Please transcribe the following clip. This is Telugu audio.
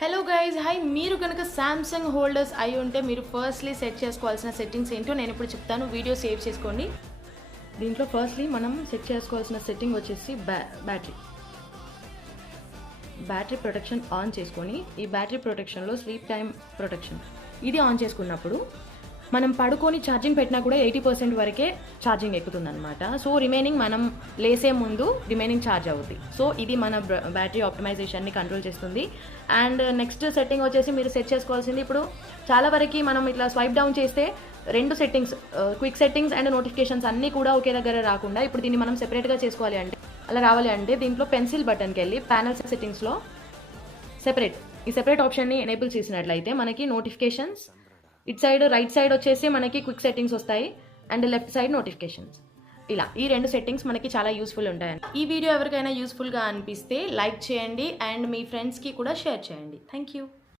Hello guys hi. మీరు కనుక సామ్సంగ్ హోల్డర్స్ అయి ఉంటే మీరు ఫస్ట్లీ సెట్ చేసుకోవాల్సిన సెట్టింగ్స్ ఏంటో నేను ఇప్పుడు చెప్తాను. వీడియో సేవ్ చేసుకోండి. దీంట్లో ఫస్ట్లీ మనం సెట్ చేసుకోవాల్సిన సెట్టింగ్ వచ్చేసి బ్యాటరీ ప్రొటెక్షన్ ఆన్ చేసుకొని ఈ బ్యాటరీ ప్రొటెక్షన్లో స్లీప్ టైం ప్రొటెక్షన్ ఇది ఆన్ చేసుకున్నప్పుడు మనం పడుకొని ఛార్జింగ్ పెట్టినా కూడా 80% వరకే ఛార్జింగ్ ఎక్కుతుంది అనమాట. సో రిమైనింగ్ మనం లేసే ముందు రిమైనింగ్ ఛార్జ్ అవుతుంది. సో ఇది మన బ్యాటరీ ఆప్టిమైజేషన్ని కంట్రోల్ చేస్తుంది. అండ్ నెక్స్ట్ సెట్టింగ్ వచ్చేసి మీరు సెట్ చేసుకోవాల్సింది, ఇప్పుడు చాలా వరకు మనం ఇట్లా స్వైప్ డౌన్ చేస్తే రెండు settings, quick settings and notifications అన్నీ కూడా ఒకే దగ్గర రాకుండా ఇప్పుడు దీన్ని మనం సెపరేట్గా చేసుకోవాలి అంటే, అలా రావాలి అంటే దీంట్లో పెన్సిల్ బటన్కి వెళ్ళి ప్యానల్ సెట్టింగ్స్లో ఈ సెపరేట్ ఆప్షన్ని ఎనేబుల్ చేసినట్లయితే మనకి notifications, it side right side వచ్చేసి మనకి క్విక్ సెట్టింగ్స్ వస్తాయి అండ్ లెఫ్ట్ సైడ్ నోటిఫికేషన్స్. ఇలా ఈ రెండు సెట్టింగ్స్ మనకి చాలా యూస్ఫుల్ ఉంటాయి. ఈ వీడియో ఎవరికైనా యూస్ఫుల్గా అనిపిస్తే లైక్ చేయండి అండ్ మీ ఫ్రెండ్స్కి కూడా షేర్ చేయండి. Thank you.